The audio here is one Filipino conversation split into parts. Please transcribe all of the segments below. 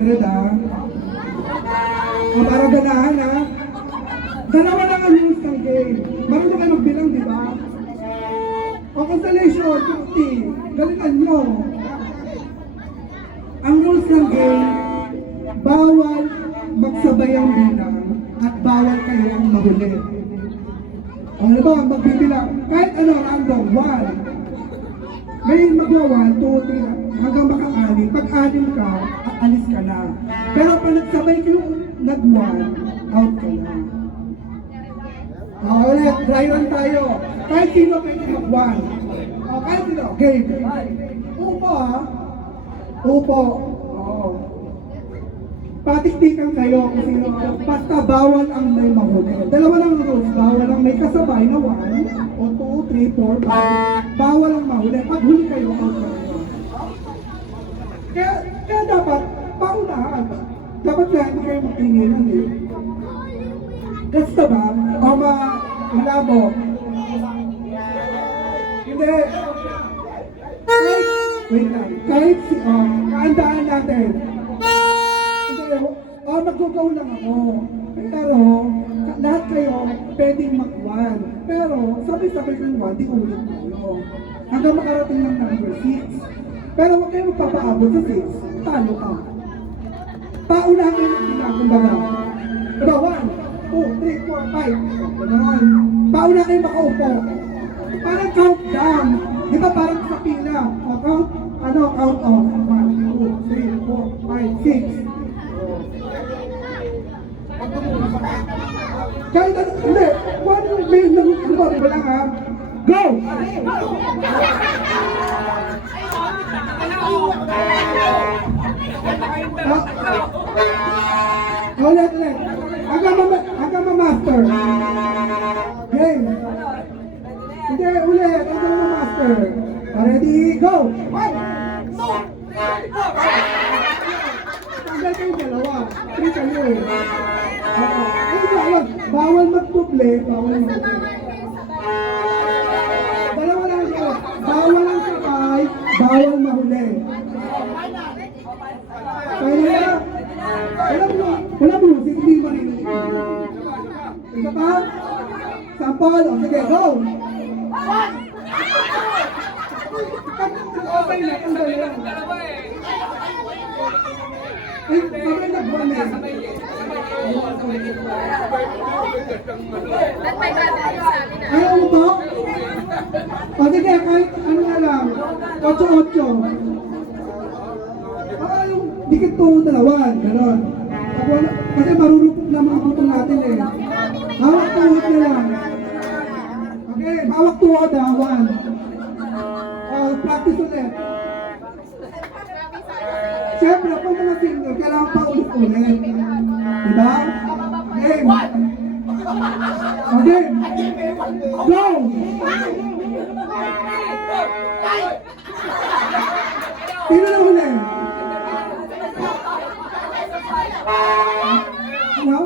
100 ha. O para ganahan ha. Dalawa lang ang rules ng game. Marunong kayo magbilang, di ba? O constellation, 50. Galingan nyo. Ang rules ng game, bawal magsabay ang bilang at bawal kayong mahuli. O ano ba, magbibilang. Kahit ano, random, 1. May magwa 1, 2, 3, hanggang maka-anim. Pag-anim ka, aalis ka na. Pero pag nagsabay kayo nag-1, out ka na. Ulit, dry run tayo. Kahit sino pwede mag-1. Kahit sino, game. Upo ha. Upo. Oo. Patiktikan kayo kung sino. Basta bawal ang may mahuli. Dalawa lang rules. Bawal ang may kasabay na 1 o 2, 3, 4, 5. Bawal ang mahuli. Pag huli kayo, out kayo. Kaya dapat, paunahan. Dapat kaya hindi kayo magtingilan eh. Gasta ba? O malabo? Hindi. Wait lang. Kahit kaandaan natin. Hindi. Mag-go lang ako. Pero, lahat kayo pwedeng mag-1. Pero, sabay-sabay ng 1, di ulit tayo. Hanggang makarating ng number 6. Pero huwag kayo magpapaabot sa 6. Talo ka. Paunahan kayo ng kumbaga. Diba, 1, 2, 3, 4, 5. Ganoon. Pauna kayo makaupo. Parang countdown. Di ba parang sa pila? O count, count off. 1, 2, 3, 4, 5, 6. Kahit ano, hindi. 1 may nagugulong. Wala ha. Go! Ulit. Hanggang ma-master. Game. Hindi, ulit. Hanggang ma-master. Ready, go! 1, 2, 3, 4. Tanggal kayong dalawa. 3 kayo eh. Bawal magtuble. Dalawa lang kayo. Bawal ang sabay. Bawal mahuli. Kaya wala mo, hindi mo rin. Isa pa? Sample, o sige, go! 1! Okay na, ang dali lang. Ay, sabay nag-1 na. Ayaw mo ba? O sige, kahit ano na lang, 8-8. Yung dikit po dalawan, gano'n. Kasi marurupok na mga butong natin eh. Hawak tuhod na lang. Okay, hawak tuhod ha, 1. Practice ulit. Siyempre, kung mga single, kailangan pa ulit-ulit. Diba? Game. Okay. Go! Sino na huli? Ano?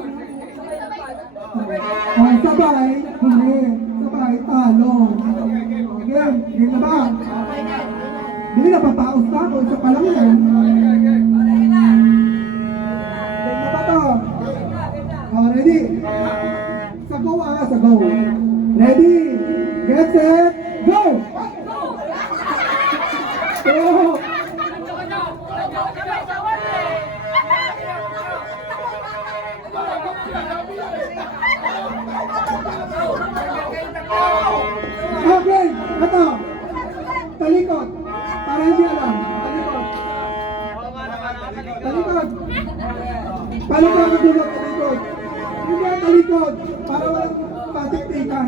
Sabay, huli. Sabay, talo. Okay, game na ba? Hindi na papaos na ako, isa pa lang yan. Game na ba to? Ready? Sabaw sabaw. Ready? Get set, go! Go! Okay, ito. Talikod. Para hindi alam. Talikod. Paano ka magdulog talikod? Hindi ang talikod. Para walang patiktikan.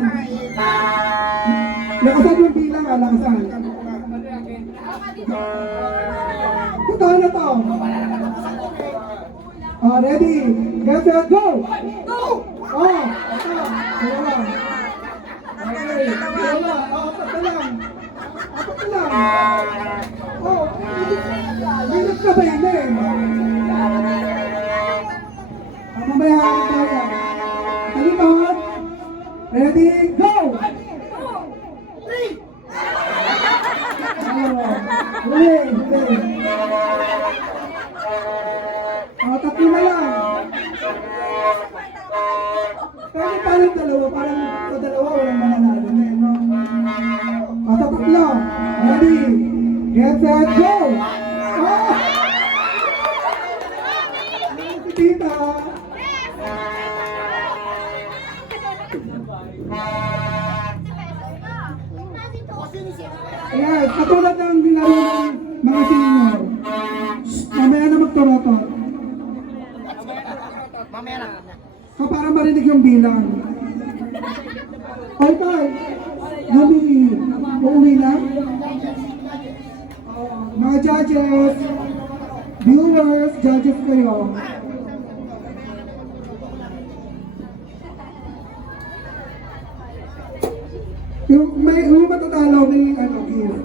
Lakasan yung bilang ha, lakasan. Totoo na to. Ready? Get set, go! Ito. Dalawa. Okay, dalawa. Apat na lang. Minit ka ba yun eh? Mamaya ako tayo. Talikod. Ready, go! 1, 2, 3. Ayan, katulad ng ginagawa ng mga senior. Mamaya na magturotot. Para marinig yung bilang. Okay, Yumi, uuwi na? Mga judges, viewers, judges kayo. Yung matatalo, may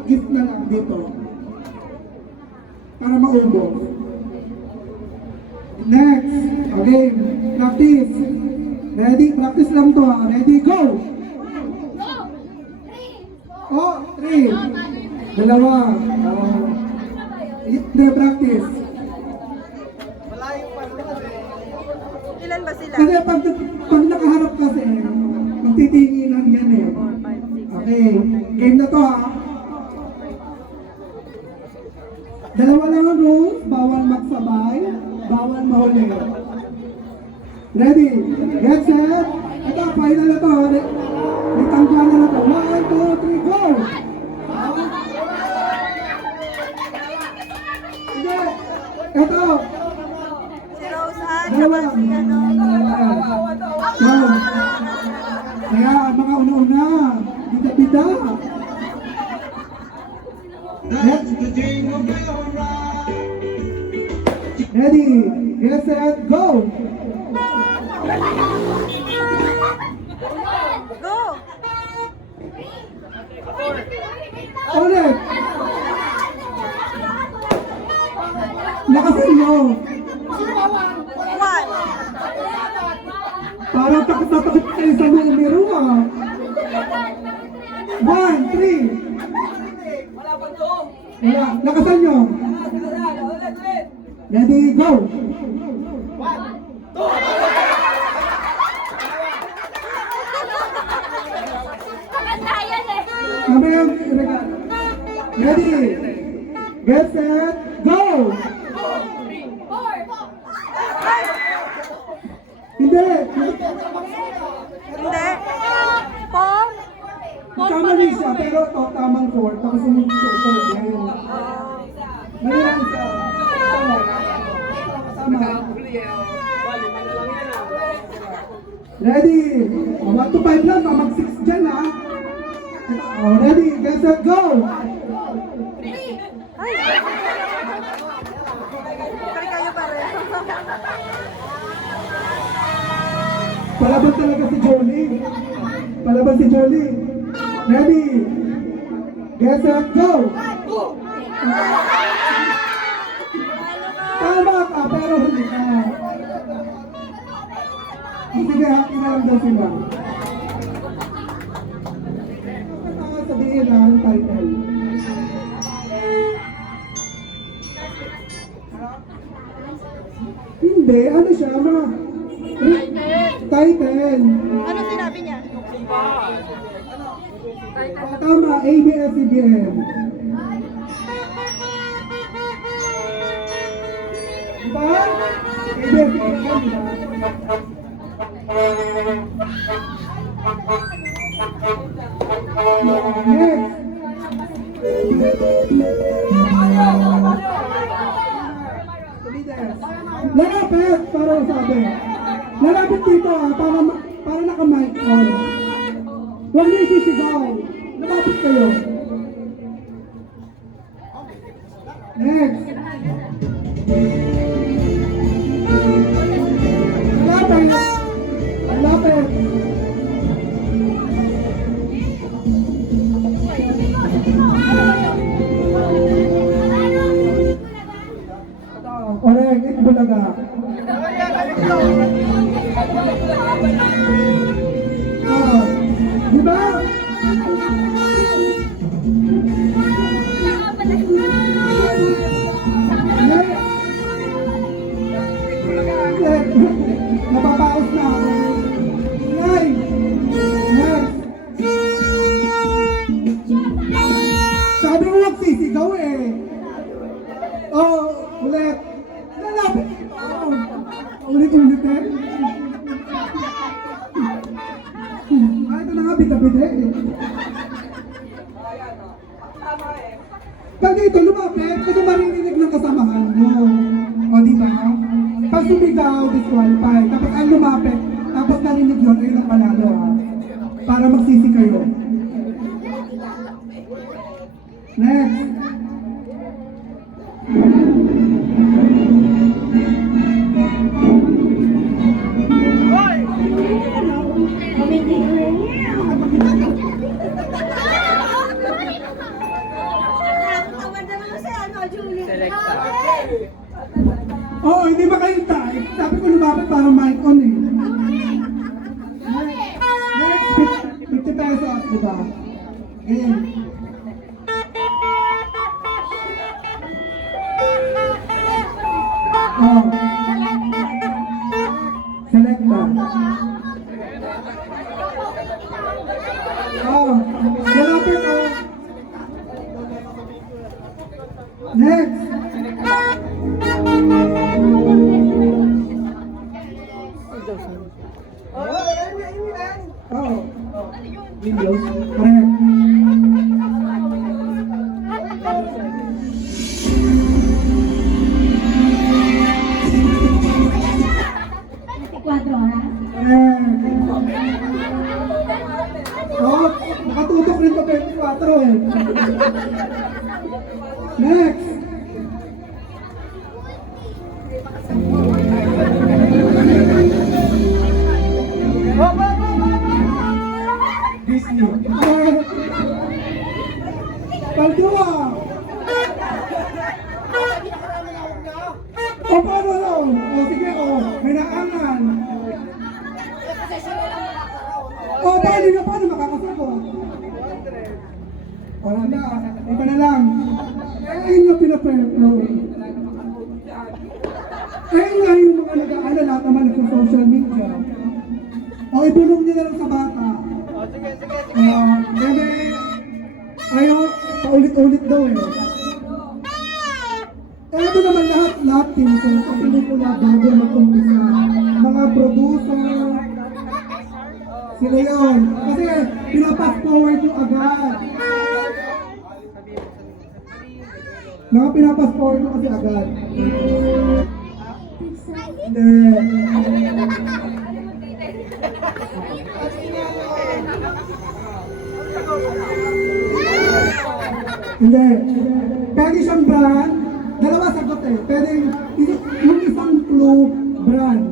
gift na lang dito. Para maubos. Next, okay, practice. Ready? Practice lang to ha. Ready, go! Oh, 3. Dalawa. Hindi, practice. Ilan ba sila? Kasi pag nakaharap kasi, magtitinginan yan eh. 4, 5, 6, Okay, game na to ha. Dalawa lang ang rules, bawal magsabay, bawal mahuli. Ready? Get set? Ito, final na to ha. May tanggal na to. 1, 2, 3, go! Hindi. Ito. si Rose Ann, Dalawa saka lang. si ano. Yan. Kaya mga una-una, bida-bida. Ready, get set, go! Go! Ulit! Lakasan nyo! 1. Para takot na takot kayo sa numero ah! 1, 3! Wala, lakasan nyo! Ready, go! Kami ang ready! Get set, go! Hindi! Hindi. 4. Kamali siya, pero to, tamang 4. Tapos sumunod ko 4. Ngayon isa. Tama. Ready? 1 to 5 lang, mag 6 dyan ha. Ready? Get set, go! Ay! Kari kayo pa rin. Palaban talaga si Jolie. Palaban si Jolie. Ready? Get set, go! Tama ka, pero hindi ka. Sige, happy na lang daw sila. Sabihin na ang title. Hindi, ano siya, mga title. Ano sinabi niya? Tama, ABS-CBN. Diba? ABS-CBN, diba? Next. Lalapit, para sabi. Lalapit dito para naka-mic on. Huwag niyo isisigaw. Lalapit kayo. Next. Lalapit. Lalapit. Correct, ito bulaga. Diba? Napapaos na ako. Live! Next! Sabi mo huwag sisigaw eh. Oh, ulit. Lalapit ito. Ulit-ulitin? Ito na nga, bida-bida eh. Pag dito lumapit, kasi maririnig ng kasamahan mo. O, di ba? Pag sumigaw, disqualified. Tapos ang lumapit, tapos narinig yun, ayun ang panalo ha. Para magsisi kayo. Next. Oo, hindi ba kayo type? Sabi ko lumapit para mic on eh. Next, 50 pesos, di ba? Ayan. Oh. Select ba? Oh, lalapit oh. Next. Oh. Windows. Correct. Oh, nakatutok rin pa 24 eh. Next. Disney. Paldua. O paano lang? O sige o, may naangan. O paano makakasagot? Wala na, iba na lang. Ayun yung pinaprepro. Ayun nga yung mga nag-aala lahat naman sa social media. O ibulong nyo na lang sa bata. Bebe, ayaw, paulit-ulit daw eh. Ito naman lahat team ko sa pelikula bago mag-umpisa. Mga producer, sila yun. Kasi pinapass forward yung agad. Mga pinapass forward yung kasi agad. Hindi. Hindi. Pwede siyang brand. Dalawa sagot eh. Pwede yung isang clue brand.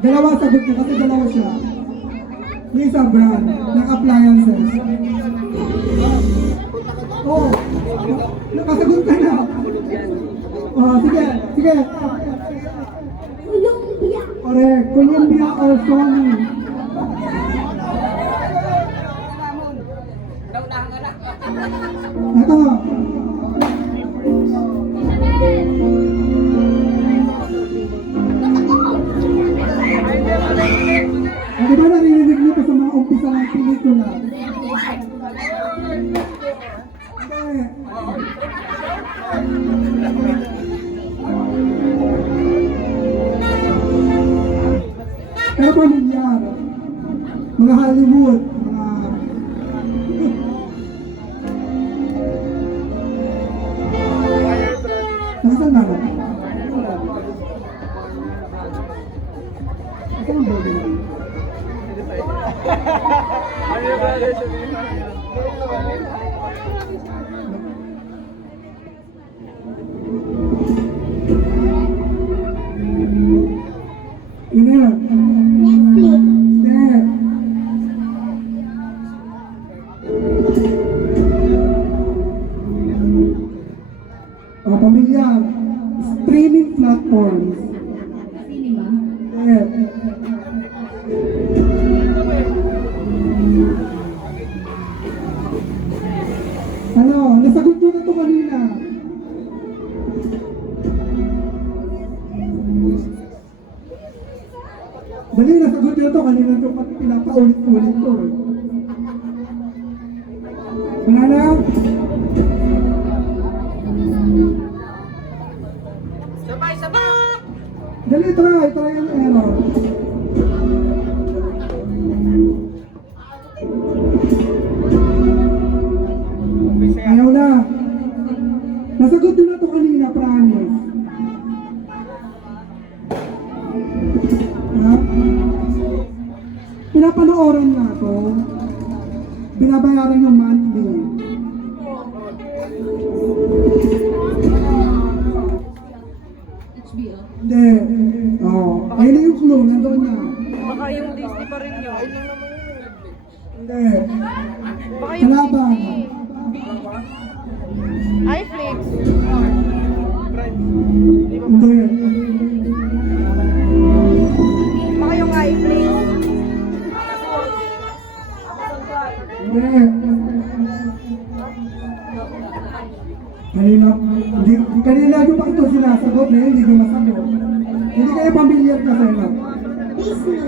Dalawa sagot niya kasi dalawa siya. Yung isang brand ng appliances. Oh, nakasagot ka na. Oh, sige, sige. Columbia. Correct. Columbia or Sony. Ito. Di ba narinig niyo pa sa mga umpisa ng pelikula? Pero pamilyar, mga Hollywood, mga... Nasaan na ba? Nasaan ang building? Yun na yan. O, pamilyar. Streaming platforms. Cinema. Ano, nasagot nyo na ito kanina. Dali, nasagot nyo na ito kanina ito pati pinapaulit-ulit ito eh. Wala na? Sabay, Dali, try yung error. Ayaw na. Nasagot din na ito kanina, promise. Ha? Pinapanooran na ito. Binabayaran yung monthly. Hindi. Ayun na yung clue, nandun na. Baka yung Disney pa rin yun. Hindi. Baka yung Kalaban. Disney. iFlix. Hindi. Baka yung iFlix. Hindi. Kanina yung pa ito sinasagot na hindi ko masagot. Hindi kayo pamilyar kasi na. Disney.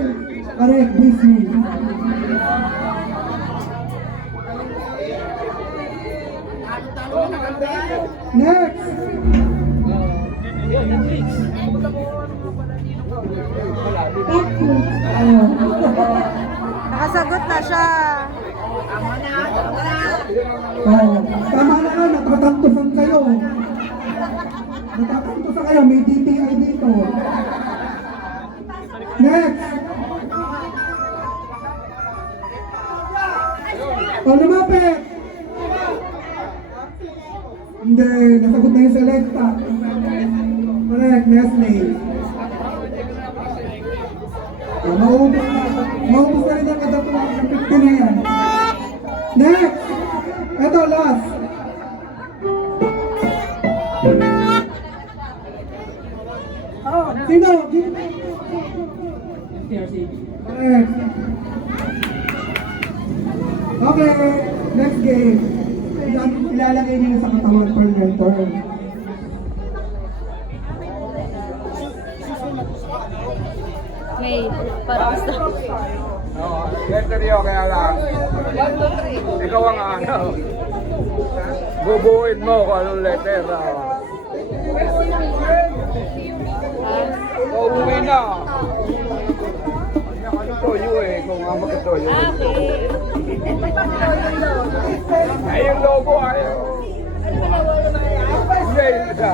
Correct, Disney. Next! Nakasagot na siya. Tama na ka, natatantusan kayo. Natatantusan kayo, may DTI dito. Next! Lumapit! Hindi, nasagot na yung Selecta. Correct, Nestle. Maubos na. Maubos na rin ang katatuan ng 50 na yan. Next! Ito, last. Sino? Correct. Okay, next game. Ilalagay niyo sa katawan per letter. May parang gusto. Oo, letter yun, kaya lang. Ikaw ang ano. Bubuin mo kung anong letter. Uuwi na. Ano toyo eh, kung nga magkatoyo. Ay, yung logo ayaw. Hindi, yun isa.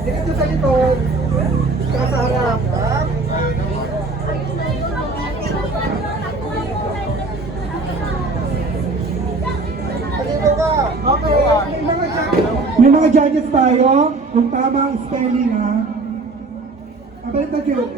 Dito sa likod, sa harap. Okay, may mga judges tayo. Kung tama ang spelling ha. Kapalit na June.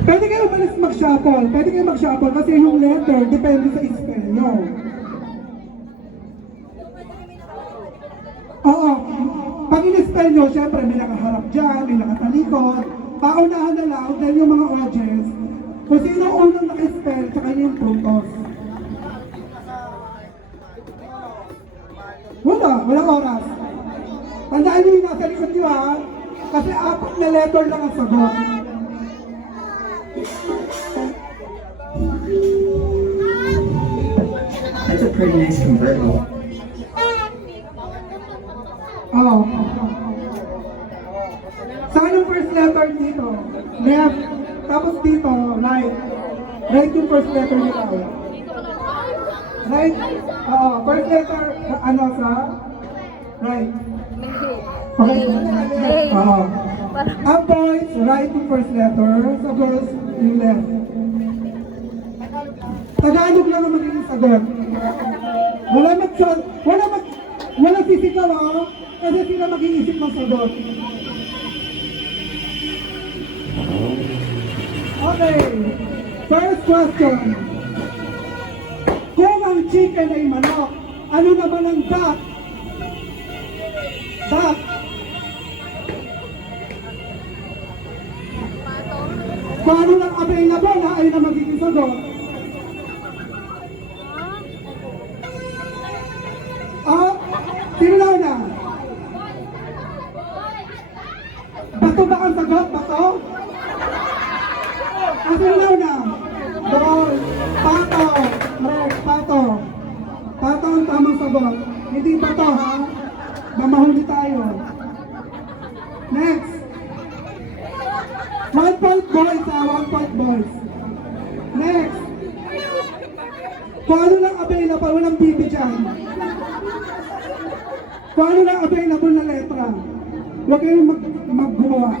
Pwede kayo umalis mag-shuffle. Pwede kayo mag-shuffle kasi yung letter depende sa spell nyo. Oo. Pag in-spell nyo, syempre may nakaharap dyan, may nakatalikod. Paunahan na lang dahil yung mga audience kung sino ang unang naka-spell sa kanyang puntos. Walang oras. Tandaan nyo yung nasa likod nyo ha. Kasi 4 na letter lang ang sagot. That's a pretty nice convertible. Oo. Saan yung first letter dito? Left. Tapos dito, right. Right yung first letter nito. Right? Oo. First letter, ano sa? Right. Okay. Oo. Ang boys, right yung first letter. Sa girls, yung left. Tagalog lang ang magiging sagot. Wala sisigaw ha, kasi sila mag-iisip ng sagot. Okay. First question. Kung ang chicken ay manok, ano naman ang duck? Duck. Kung ano lang available na ay na magiging sagot. Ah, sino na? Bato ba ang sagot? Bato? Ah, sino na? Ball. Pato. Correct, pato. Pato ang tamang sagot. Hindi bato, ha? Mamahuli tayo. Next. 1 point boys, ha? 1 point boys. Next. Kung ano lang available, walang bibi dyan. Kung ano lang available na letra, huwag kayong maggumawa.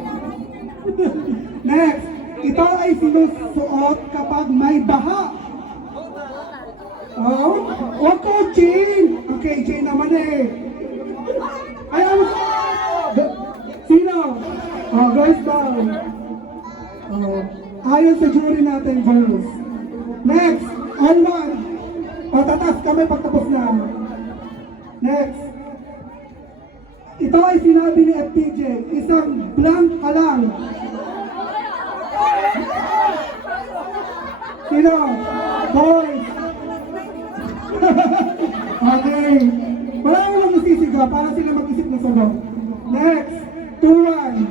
Next. Ito ay sinusuot kapag may baha. Oh, huwag ko, Jane. Okay, Jane naman eh. Ayaw mo. Sino? Oh, girls down. Oh, ayon sa jury natin, girls. Next, all one. O, tatas kami pagtapos na. Next. Ito ay sinabi ni FTJ, isang blank ka lang. Sino? Boys. Okay. Wala mo lang masisigaw para sila mag-isip ng sagot. Next. 2-1.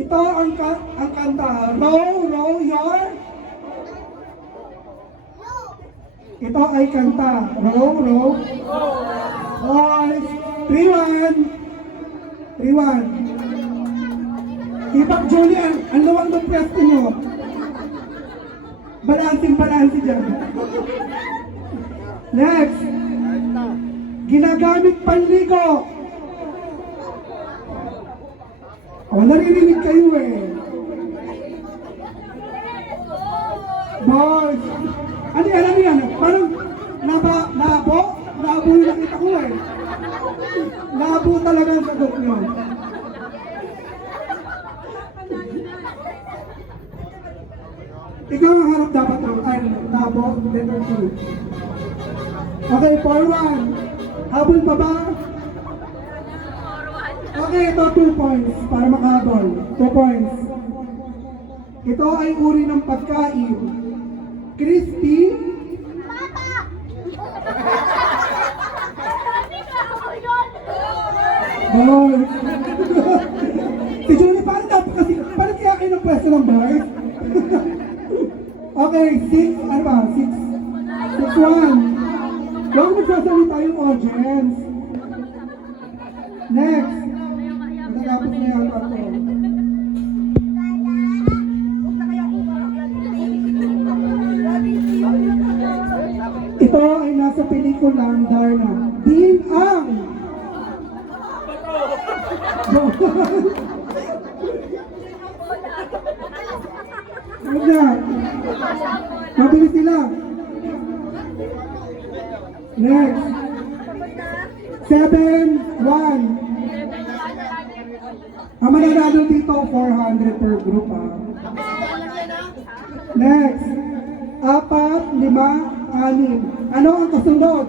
Ito ang kanta. Row your. Ito ay kanta. Row. Boys. 3-1. Ibang Julian, ang lawang ng pwesto nyo. Balansin dyan. Next. Ginagamit panligo. O, naririnig kayo eh. Boys. Ano yan? Parang labo yung nakita ko eh. Labo talaga ang sagot nyo. Ikaw ang harap dapat ng labo, letter 2. Okay, 4-1. Habol pa ba? Okay, ito 2 points para makahabol. 2 points. Ito ay uri ng pagkain. Crispy. Boys. Si Julie, paano kaya kayo ng pwesto ng boys? Okay, 6, ano ba? 6-1. Huwag magsasalita yung audience. Next. Matatapos na yan ako. Ito ay nasa pelikulang Darna. Din ang huwag na. Mabilis sila. Next. 7-1. Ang mananalo dito, 400 per group. Next. 4, 5, 6. Ano ang kasunod?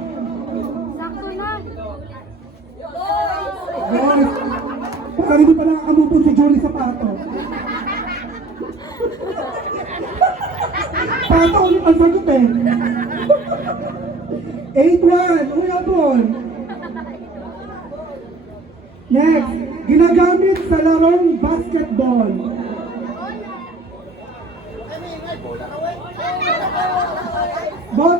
Boys. Parang hindi pa nakakamupon si Jolie sa pato. Pato ulit ang sagot eh. 8-1. Uyabon. Next. Ginagamit sa larong basketball. Boys.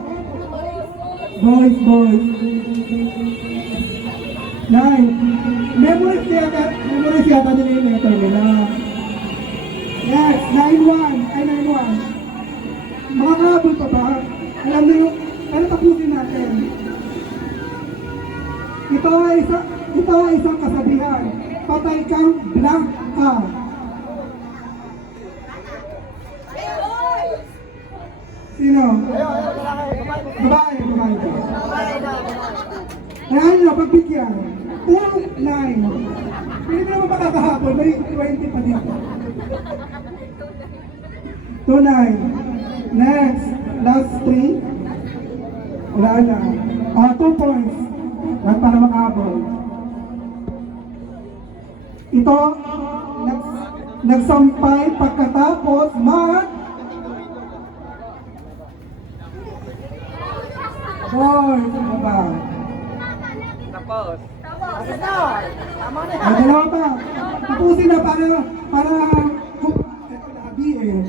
9. Memorize yata nila yung letter nila. Yes, 9-1. Ay, 9-1. Makakahabol pa ba? Alam nyo, ano tapusin natin? Ito ay isang kasabihan. Patay kang blank ka. Sino? Babae ba? Ayan nyo, pagbigyan. 2-9. Hindi naman makakahabol, may 20 pa dito. 2-9. Next, last 3. Wala na. 2 points. Yan para makabol. Ito, nagsampay pagkatapos Boys, ano ba? Tapos. Dalawa pa. Tapusin na para labi eh.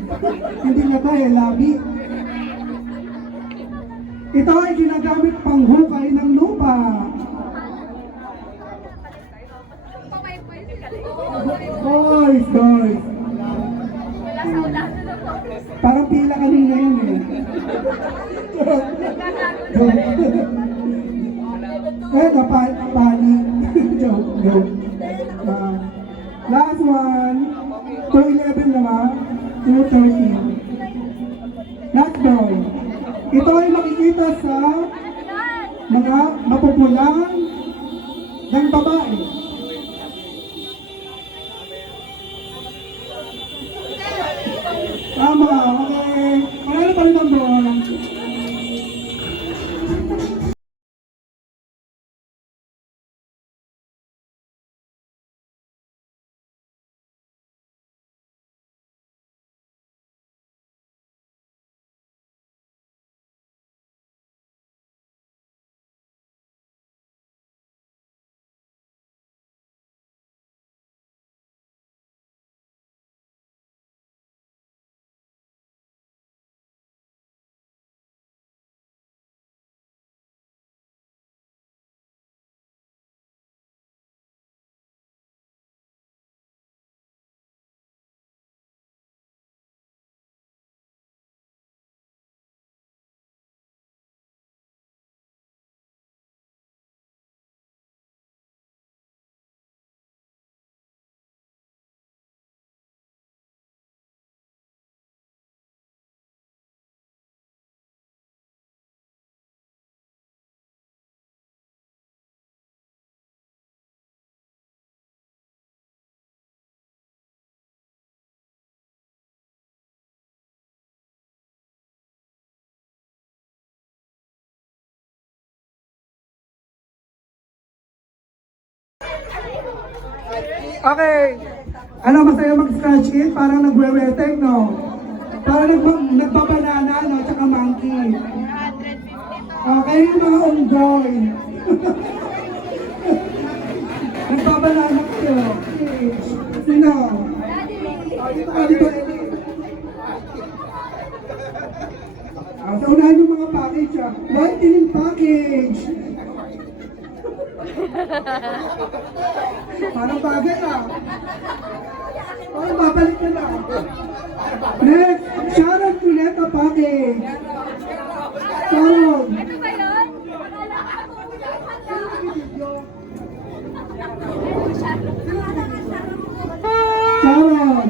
Hindi na tayo labi. Ito ay ginagamit panghukay ng lupa. Boys. Parang pila kanina yun eh. Pani. Joke. Last one. 2-11 naman. 2-13. Last ball. Ito ay makikita sa mga mapupulang ng babae. Tama, okay. Panalo pa rin ang ball. Okay. Ano, masaya mag-scratch it? Parang nagwe-wetek, no? Parang nagbabanana, no? Tsaka monkey. Okay, yung mga unggoy. Nagbabanana kayo. Sino? Dito, Eli. Sa unahan yung mga package, White linen package. Parang bagay Parang babalik ka na. Next, Sharon Cuneta package. Sharon. Ito ba yun? Sharon.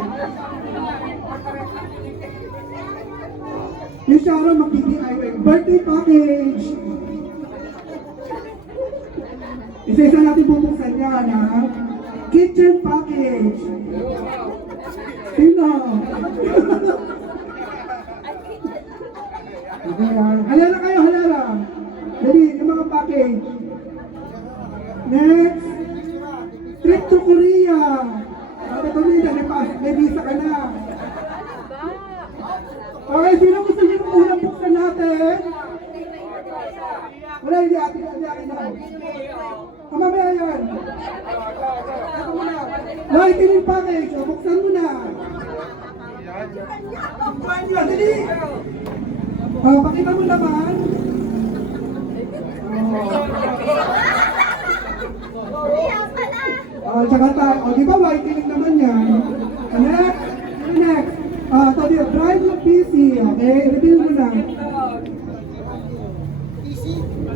Yung Sharon mag-DIY. Birthday package. Isa-isa natin bubuksan yan, Kitchen package. Sino? Okay, halala kayo, halala. Dali, yung mga package. Next. Trip to Korea. Tumida, may visa ka na. Okay, sino gusto nyo yung unang buksan natin? Wala, hindi atin na. Mamaya yan. Ito mo na. White linen package. Buksan mo na. Dali. Pakita mo naman. Tsaka tayo. Di ba white linen naman yan? Next. Ito dito. Drive yung PC. Okay, reveal mo na.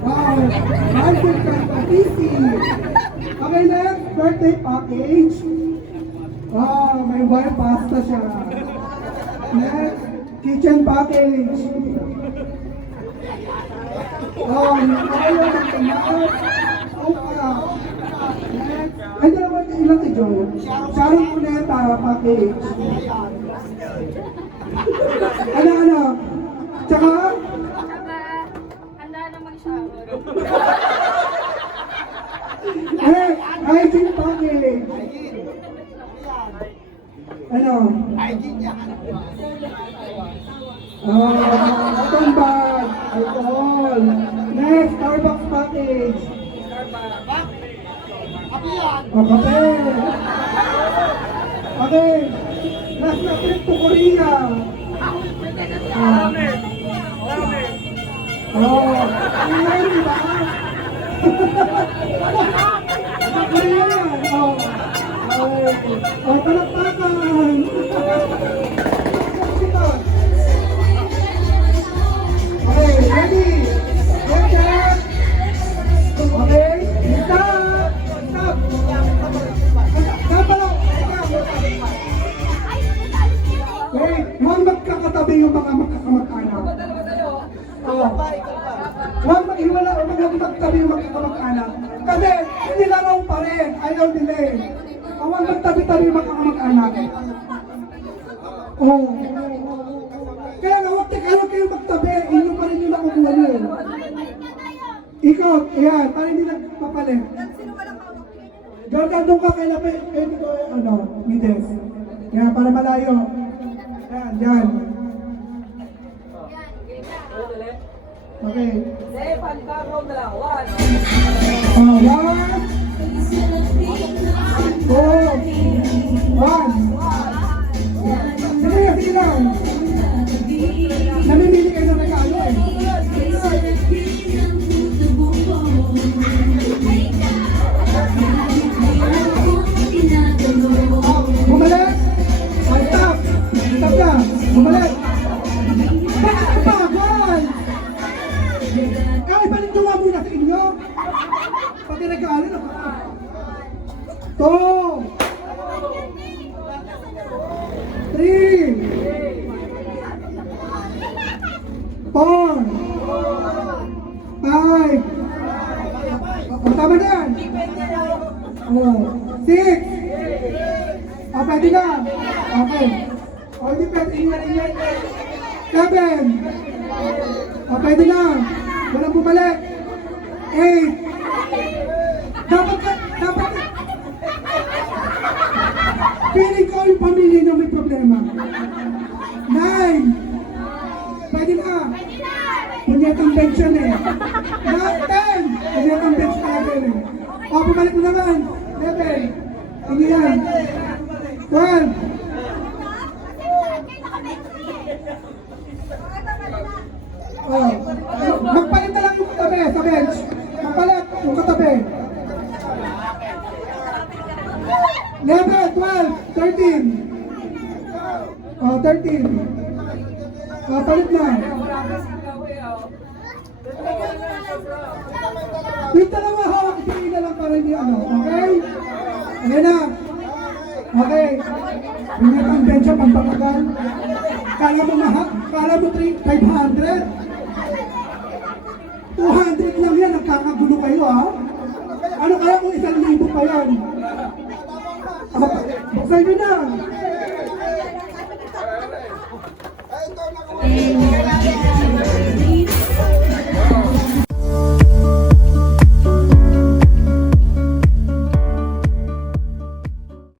License ka PC. Okay, next, birthday package. May wire pasta siya. Next, kitchen package. Ay, dalawa ilang ito. Sharon Cuneta package. Ano? Tsaka? Handa na mag-shower. Hygiene package. Ano? Cotton bag, alcohol. Next, Starbucks package. Kape. Okay. Last na trip to Korea. Ngayon, di ba? Korea yan. Palakpakan. Okay, ready? Ready? Okay, stop! Stop! Stop pala! Wait, huwag magkakatabi yung mga magkakamag-anak. Huwag mag-iwala o magkakatabi yung magkakamag-anak. Kasi nilaraw pa rin, ayaw nila eh. Huwag magtabi-tabi yung magkakamag-anak. Oh. Kaya nga, huwag kayo magtabi, inyo pa rin yung nakukuha nyo. Ikaw, ayan, para hindi nagpapalit. Jordan, doon ka kay Lape, dito, Mides. Yan, para malayo. Yan. Okay. One. Sige lang. Namimili kayo ng regalo eh. Bumalik! Stop! Stop ka! Bumalik! Bagal! Kahit paninduwa muna sa inyo! Pati regalo na pa! To! 3! 4! 5! Tama na yan! 6! Pwede na. Okay. Hindi pwede. Ingat. 7. Pwede na. Walang bumalik. 8. Dapat. Feeling ko yung pamilya nyo may problema. 9. Pwede na. Punyetang bench yan eh. 10. Punyetang bench na yan eh. Bumalik mo naman. 11. Hindi yan. 12! Magpalit na lang yung katabi sa bench. Magpalit yung katabi. 11, 12, 13. 13. Palit na. Yung dalawa hawak, tingin na lang para hindi okay? Okay na. Okay. Bingat ang bencha pampatagal. Kala mo 500? 200 lang yan, nagkakagulo kayo ha? Ano kaya kung 1,000 pa yan? Buksan nyo na!